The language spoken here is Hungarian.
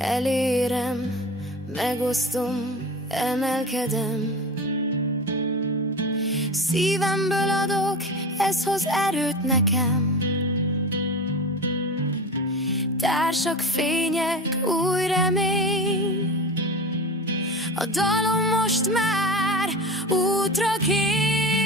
elérem, megosztom, emelkedem. Szívemből adok, ez hoz erőt nekem. Társak, fények, új remény. A dalom most már útra kész.